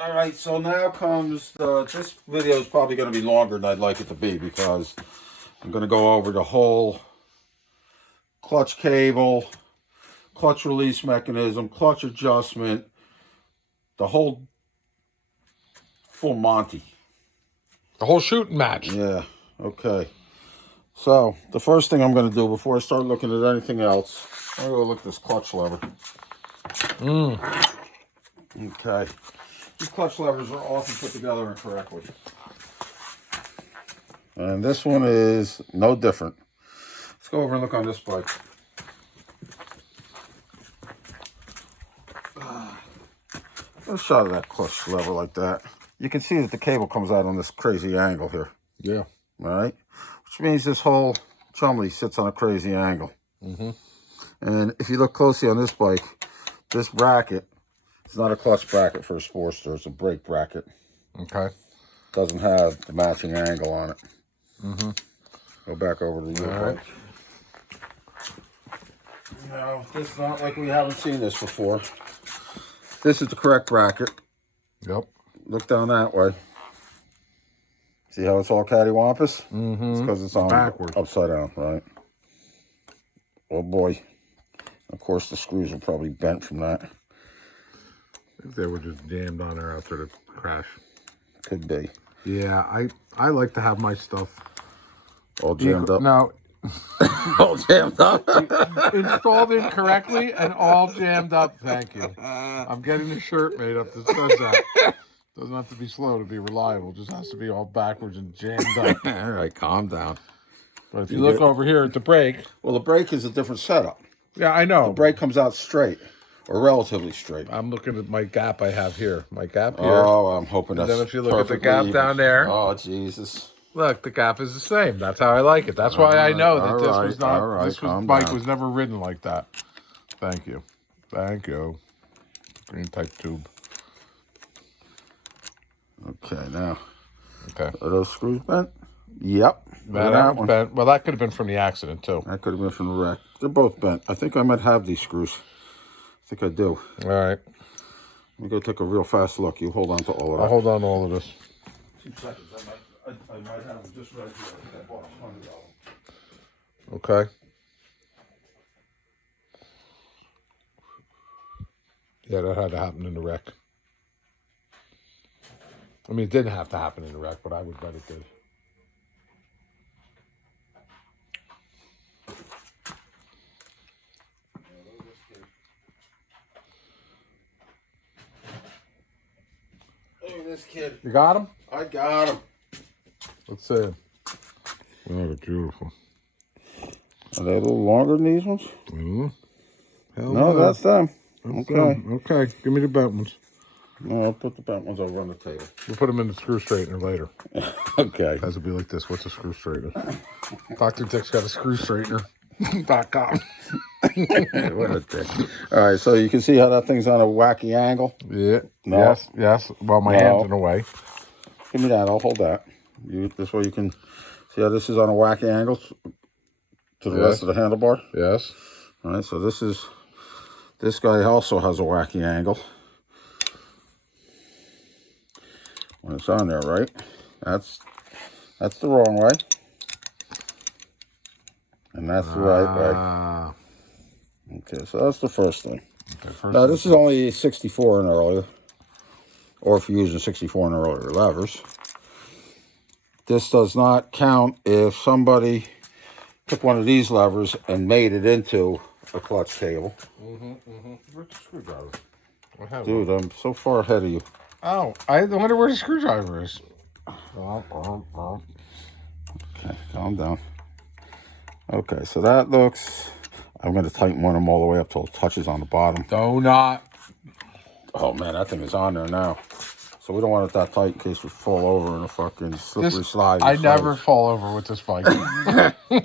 All right, so now comes this video is probably going to be longer than I'd like it to be because I'm going to go over the whole clutch cable, clutch release mechanism, clutch adjustment, the whole full Monty. The whole shooting match. Yeah, okay. So the first thing I'm going to do before I start looking at anything else, I'm going to go look at this clutch lever. Okay. These clutch levers are often put together incorrectly. And this one is no different. Let's go over and look on this bike. A shot of that clutch lever like that. You can see that the cable comes out on this crazy angle here. Yeah. All right? Which means this whole chumley sits on a crazy angle. And if you look closely on this bike, this bracket, it's not a clutch bracket for a Sportster. It's a brake bracket. Okay. Doesn't have the matching angle on it. Go back over to your bike. No, this is not like we haven't seen this before. This is the correct bracket. Yep. Look down that way. See how it's all cattywampus? It's because it's on Backward. upside down, right? Oh boy. Of course, the screws are probably bent from that. They were just jammed on there after the crash. Could be. Yeah, I like to have my stuff All jammed up. now All jammed up. installed incorrectly and all jammed up. Thank you. I'm getting a shirt made up that says that. Doesn't have to be slow to be reliable. Just has to be all backwards and jammed up. All right, calm down. But if you look over here at the brake, Well, the brake is a different setup. yeah, I know. The brake comes out straight, or relatively straight. I'm looking at my gap I have here. My gap here. Oh, I'm hoping that's then if you look at the perfectly gap even. down there. Oh, Jesus. Look, the gap is the same. That's how I like it. That's why I know that all this right, was not. all right, This calm bike down. was never ridden like that. Thank you. Thank you. Green type tube. Okay, now, Okay. are those screws bent? Yep. That one's bent. Well, that could have been from the accident too. That could have been from the wreck. They're both bent. I think I might have these screws. I think I do. All right. Let me go take a real fast look. You hold on to all of that. I'll hold on to all of this. 2 seconds. I might have them just right here. I think I bought $100. Okay. Yeah, that had to happen in the wreck. I mean, it didn't have to happen in the wreck, but I would bet it did. Look at this kid. You got him? I got him. Let's see. Oh, they're beautiful. Are they a little longer than these ones? Hell No, that's them. That's Okay. them. Okay, give me the bent ones. No, I'll put the bent ones over on the table. We'll put them in the screw straightener later. Okay. Guys will be like this. What's a screw straightener? Dr. Dick's got a screw straightener. .com. What a dick. All right, so you can see how that thing's on a wacky angle. Yeah. No. Yes. Yes. Well, my hand's in the way. Give me that. I'll hold that. This way you can see how this is on a wacky angle to the rest of the handlebar. Yes. All right, so this guy also has a wacky angle. When it's on there, right? That's the wrong way. And that's the right way. Okay, so that's the first thing. Okay, Now, this is only 64 and earlier, or if you're using 64 and earlier levers. This does not count if somebody took one of these levers and made it into a clutch cable. Where's the screwdriver? I have Dude, one. I'm so far ahead of you. Oh, I wonder where the screwdriver is. Okay, calm down. Okay, so that looks... I'm going to tighten one of them all the way up till it touches on the bottom. Do not. Oh, man, that thing is on there now. So we don't want it that tight in case we fall over in a fucking slippery slide. I never fall over with this bike.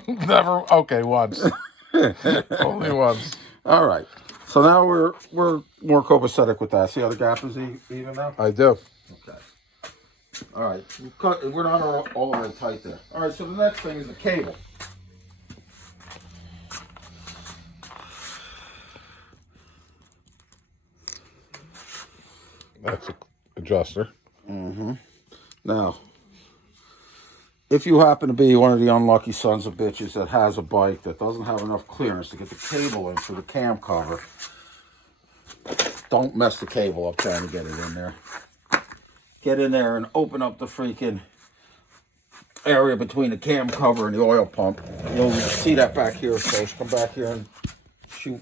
Never. Okay, once. Only once. All right. So now we're more copacetic with that. See how the gap is even now? I do. Okay. All right. We're not all the way tight there. All right, so the next thing is the cable. That's adjuster. Now, if you happen to be one of the unlucky sons of bitches that has a bike that doesn't have enough clearance to get the cable in for the cam cover, don't mess the cable up trying to get it in there. Get in there and open up the freaking area between the cam cover and the oil pump. You'll see that back here, so come back here and shoot.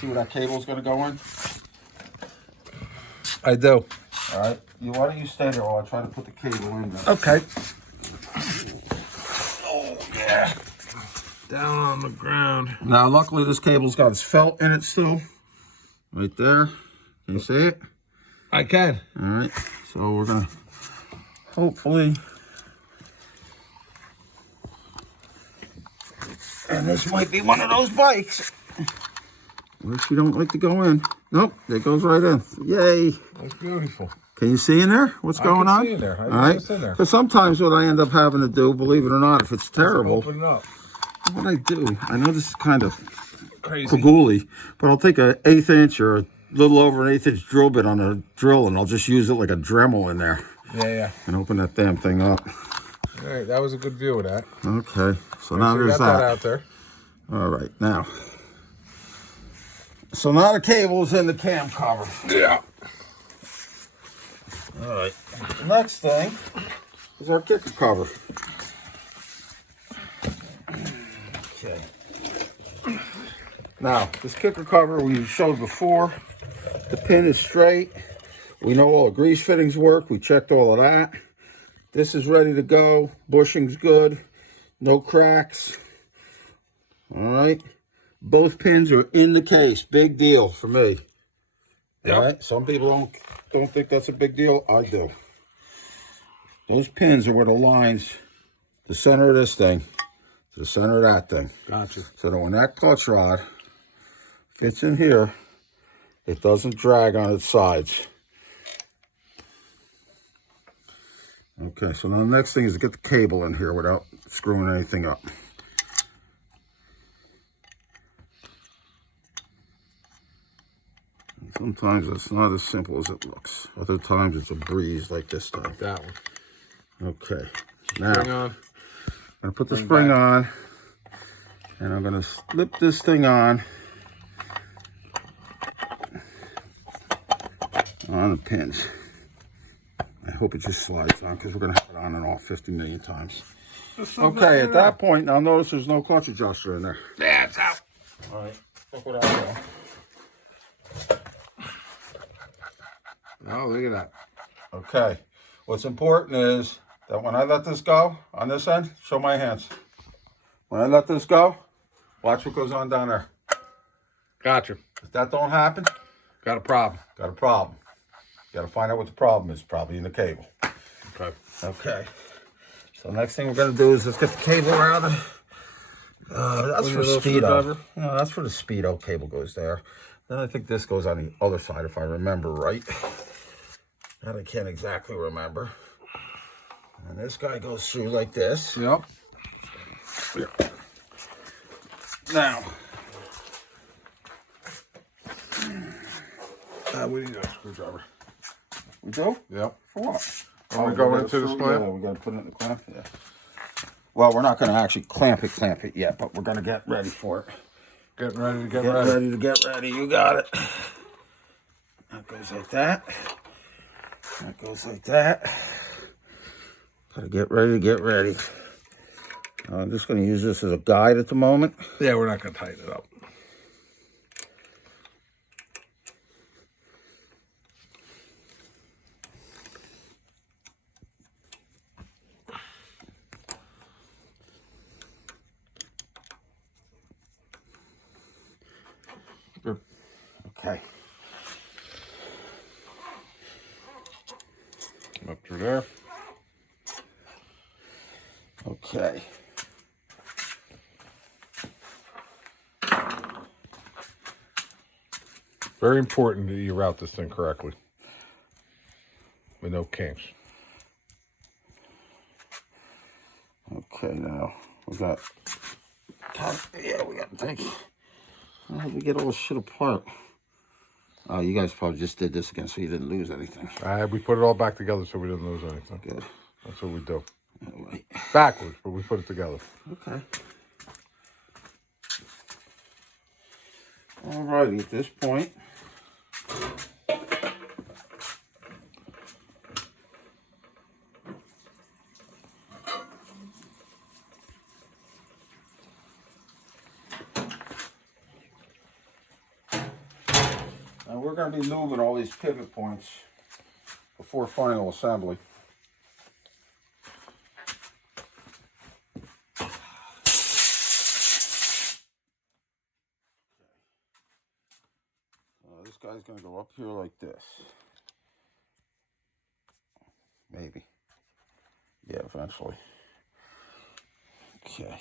See where that cable's going to go in? I do. All right. Why don't you stay there while I try to put the cable in there? Okay. Oh, yeah. Down on the ground. Now, luckily, this cable's got its felt in it still. Right there. Can you see it? I can. All right. So we're going to hopefully... And this might be one of those bikes. Which you don't like to go in. Nope, it goes right in. Yay. That's beautiful. Can you see in there what's going on? I can see in there. All right. Because sometimes what I end up having to do, believe it or not, if it's terrible, Open it up. what I do, I know this is kind of Crazy. cagooly, but I'll take an 1/8 inch or a little over an 1/8 inch drill bit on a drill and I'll just use it like a Dremel in there. Yeah. And open that damn thing up. All right, that was a good view of that. Okay, so now You there's got that that. out there. All right, now. So now the cable's in the cam cover. Yeah. All right. The next thing is our kicker cover. Okay. Now, this kicker cover we showed before. The pin is straight. We know all the grease fittings work. We checked all of that. This is ready to go. Bushing's good. No cracks. All right. Both pins are in the case. Big deal for me. Yep. All right. Some people don't think that's a big deal. I do. Those pins are where the lines, the center of this thing, to the center of that thing. Gotcha. So that when that clutch rod fits in here, it doesn't drag on its sides. Okay, so now the next thing is to get the cable in here without screwing anything up. Sometimes it's not as simple as it looks. Other times it's a breeze like this time. That one. Okay, now Bring I'm on. going to put the spring on, and I'm going to slip this thing on the pins. I hope it just slides on because we're going to have it on and off 50 million times. Okay, at that point, now notice there's no clutch adjuster in there. Yeah, it's out. All right, look what I know. Oh, look at that. Okay, what's important is that when I let this go on this end, show my hands. When I let this go, watch what goes on down there. Gotcha. If that don't happen, Got a problem. got a problem. Got to find out what the problem is, probably in the cable. Okay. Okay, so next thing we're going to do is let's get the cable out. That's for Speedo. No, that's for the Speedo. Cable goes there. Then I think this goes on the other side, if I remember right. That I can't exactly remember. And this guy goes through like this. Yep. Now, We need a screwdriver. we do? Yep. For what? When we go into this clamp? Yeah, we got to put it in the clamp. Yeah. Well, we're not going to actually clamp it yet, but we're going to get ready for it. Getting ready to get Get ready. ready to get ready. You got it. That goes like that. That goes like that. Gotta get ready to get ready. I'm just going to use this as a guide at the moment. Yeah, we're not going to tighten it up. Okay. Up through there. Okay. Very important that you route this thing correctly. With no kinks. Okay, now we got. Yeah, we got to think. How do we get all this shit apart? Oh, you guys probably just did this again so you didn't lose anything. We put it all back together so we didn't lose anything. Good. That's what we do. All right. Backwards, but we put it together. Okay. All righty, at this point, now we're going to be moving all these pivot points before final assembly. This guy's going to go up here like this. Maybe. Yeah, eventually. Okay.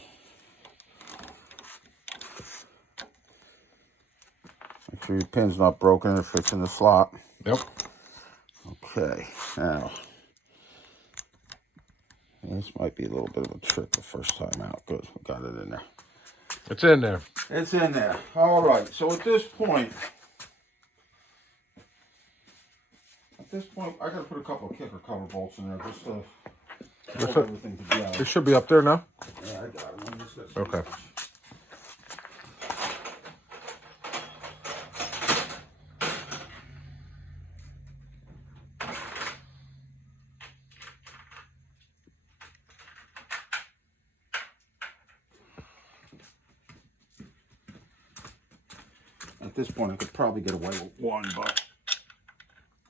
Make sure your pin's not broken. It fits in the slot. Yep. Okay. Now, this might be a little bit of a trick the first time out. Good. We got it in there. It's in there. It's in there. All right. So at this point, I got to put a couple of kicker cover bolts in there just to hold everything together. It should be up there now. Yeah, I got it. Okay. At this point, I could probably get away with one, but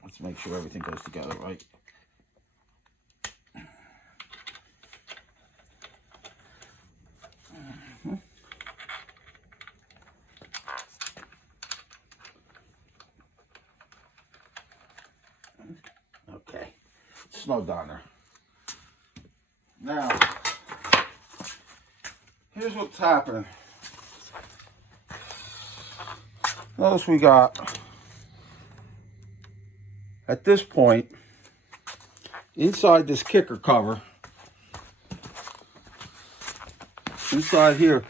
let's make sure everything goes together right. Okay, snow down there. Now, here's what's happening. Notice we got, at this point, inside this kicker cover, inside here,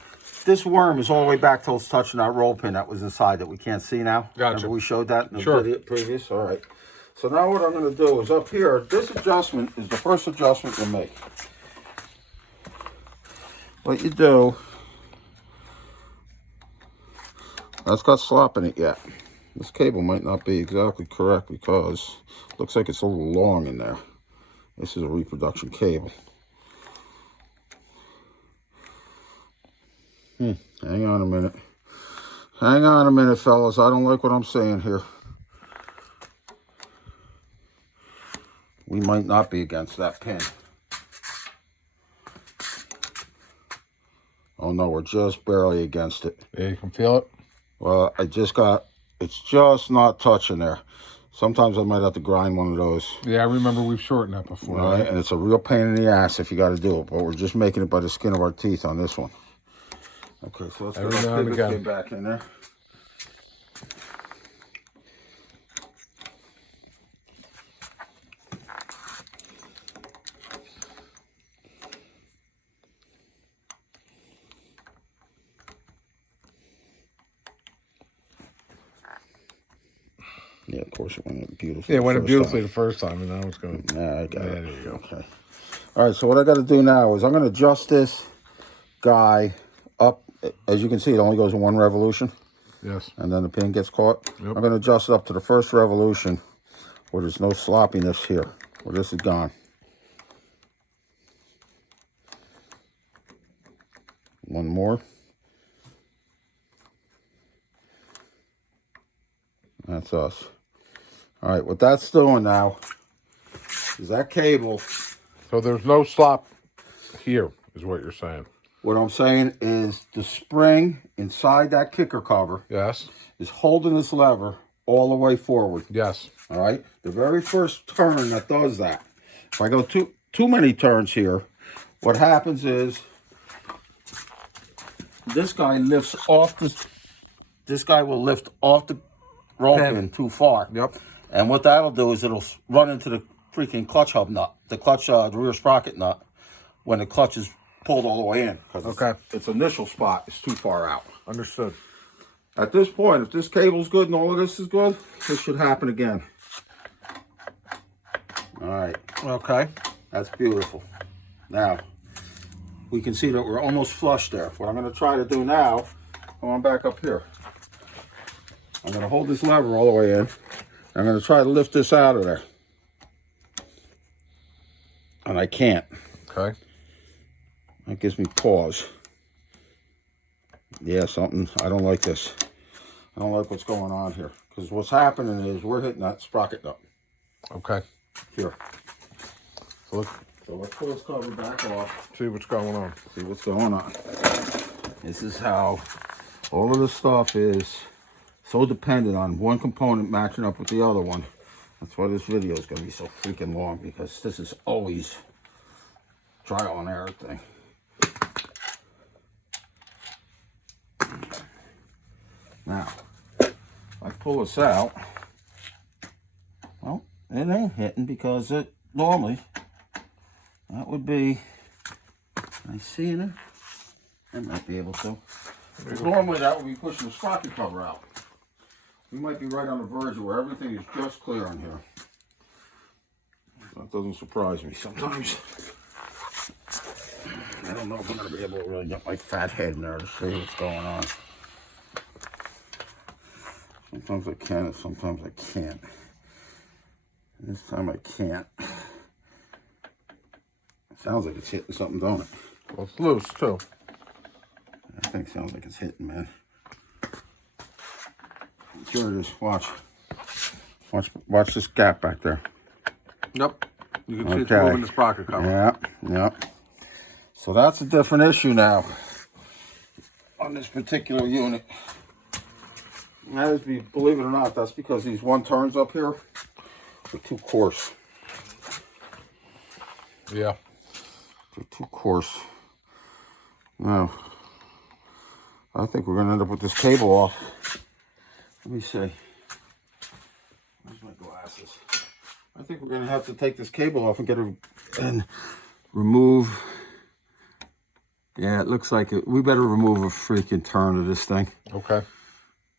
this worm is all the way back till it's touching that roll pin that was inside that we can't see now. Gotcha. Remember we showed that in the Sure. video previous? All right. So now what I'm going to do is up here, this adjustment is the first adjustment you make. What you do, that's got slop in it yet. This cable might not be exactly correct because it looks like it's a little long in there. This is a reproduction cable. Hang on a minute. Hang on a minute, fellas. I don't like what I'm saying here. We might not be against that pin. Oh no, we're just barely against it. Yeah, you can feel it. Well, it's just not touching there. Sometimes I might have to grind one of those. Yeah, I remember we've shortened that before. All right, and it's a real pain in the ass if you got to do it, but we're just making it by the skin of our teeth on this one. Okay, so let's get our pivot pin back in there. Yeah, of course it went in beautifully. Yeah, it went in beautifully the first time, and now it's going. Yeah, I got it. There you go. Okay. All right, so what I got to do now is I'm going to adjust this guy up. As you can see, it only goes in one revolution. Yes. And then the pin gets caught. Yep. I'm going to adjust it up to the first revolution where there's no sloppiness here, where this is gone. One more. That's us. All right, what that's doing now is that cable. So there's no slop here, is what you're saying. What I'm saying is the spring inside that kicker cover Yes. is holding this lever all the way forward. Yes. All right, the very first turn that does that. If I go too many turns here, what happens is this guy lifts off this guy will lift off the roll pin too far. Yep. And what that'll do is it'll run into the freaking clutch hub nut, the rear sprocket nut, when the clutch is pulled all the way in. Okay. Its initial spot is too far out. Understood. At this point, if this cable's good and all of this is good, this should happen again. All right. Okay. That's beautiful. Now, we can see that we're almost flush there. What I'm going to try to do now, come on back up here. I'm going to hold this lever all the way in. I'm going to try to lift this out of there. And I can't. Okay. That gives me pause. Yeah, something. I don't like this. I don't like what's going on here. Because what's happening is we're hitting that sprocket up. Okay. Here. So let's pull this cover back off. see what's going on. See what's going on. This is how all of this stuff is so dependent on one component matching up with the other one. That's why this video is going to be so freaking long, because this is always trial and error thing. Now, if I pull this out, well, it ain't hitting because it normally, that would be, can I see it? I might be able to. Normally that would be pushing the sprocket cover out. We might be right on the verge where everything is just clear on here. That doesn't surprise me sometimes. I don't know if I'm going to be able to really get my fat head in there to see what's going on. Sometimes I can and sometimes I can't. And this time I can't. It sounds like it's hitting something, don't it? Well, it's loose too. I think it sounds like it's hitting, man. Sure it is. Watch. Watch this gap back there. Yep. You can see it's Okay. moving the sprocket cover. Yeah. So that's a different issue now on this particular unit. And that is, believe it or not, that's because these one turns up here are too coarse. Yeah. They're too coarse. Now, I think we're going to end up with this cable off. Let me see. Where's my glasses? I think we're going to have to take this cable off and get it and remove. Yeah, it looks like it. We better remove a freaking turn of this thing. Okay.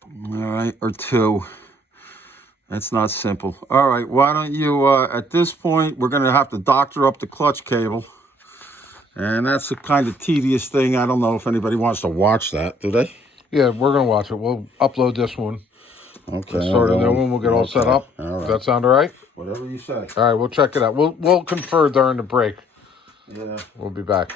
All right, or two. That's not simple. All right, why don't you, at this point, we're going to have to doctor up the clutch cable. And that's a kind of tedious thing. I don't know if anybody wants to watch that, do they? Yeah, we're gonna watch it. We'll upload this one. Okay. Start a new one. We'll get all set up. All right. Does that sound all right? Whatever you say. All right, we'll check it out. We'll confer during the break. Yeah. We'll be back.